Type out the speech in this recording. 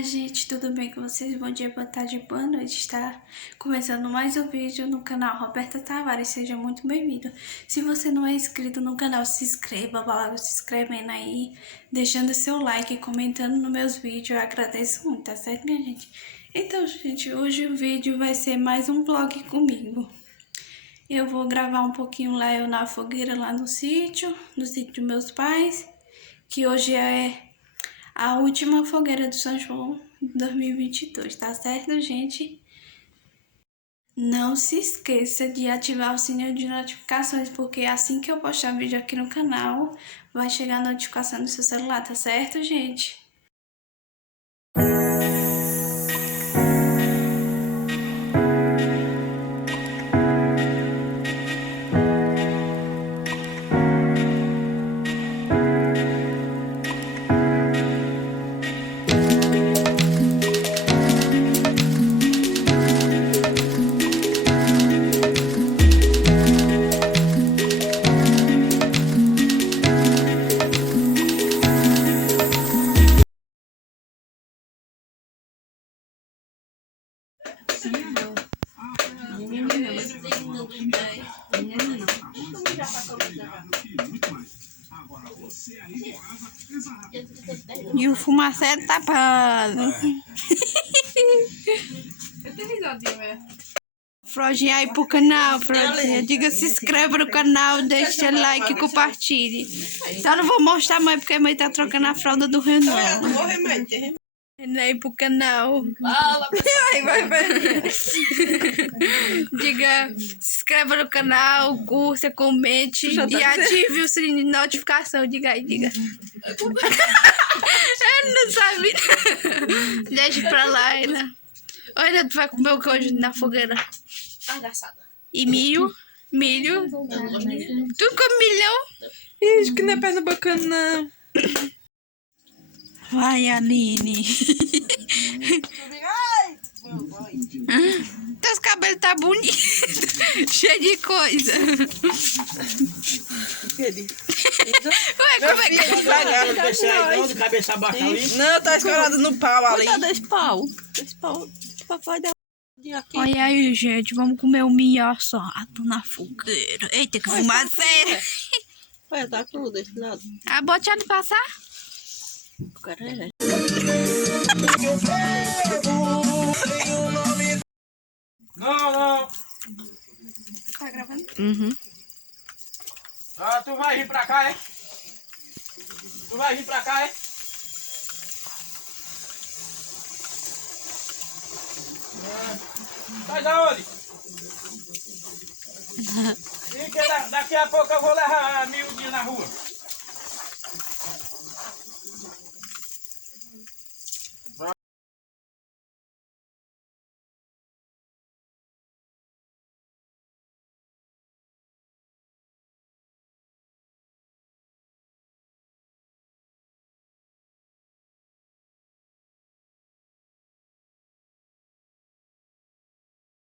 Olá, gente, tudo bem com vocês? Bom dia, boa tarde, boa noite. Está começando mais um vídeo no canal Roberta Tavares, seja muito bem-vindo. Se você não é inscrito no canal, se inscreva, vai lá se inscrevendo aí, deixando seu like e comentando nos meus vídeos, eu agradeço muito, tá certo, minha gente? Então, gente, hoje o vídeo vai ser mais um vlog comigo. Eu vou gravar um pouquinho lá, eu na fogueira lá no sítio dos meus pais, que hoje é a última fogueira do São João 2022, tá certo, gente? Não se esqueça de ativar o sininho de notificações, porque assim que eu postar vídeo aqui no canal, vai chegar a notificação no seu celular, tá certo, gente? E o Fumacete tapando. Frojinha aí pro canal, Frojinha. Diga, se inscreva no canal, deixe seu like e compartilhe. Só não vou mostrar a mãe, porque a mãe tá trocando a fralda do Renan. Aí pro canal. Diga, se inscreva no canal, curta, comente e ative o sininho de notificação. Diga aí, diga. Ele não sabe. Deixa pra lá, Ela. Olha, tu vai comer o que hoje na fogueira? Argaçada. E milho? Milho? Tu come milhão? Isso que não é perna bacana, não. Vai, Aline. Teus cabelos tá bonito. Cheio de coisa. Ué, como é que... De cabeça baixa ali. Não, tá escorado no pau ali. Cuidado desse pau. Esse pau vai dar... Olha aí, gente. Vamos comer o milho assado na fogueira. Eita, que fumaceira. Olha, tá cru desse lado. Ah, bote ali passar? Não. Tá gravando? Uhum. Ah, tu vai vir pra cá, é? Tu vai vir pra cá, é? Mas aonde? E que daqui a pouco eu vou levar a miudinha na rua.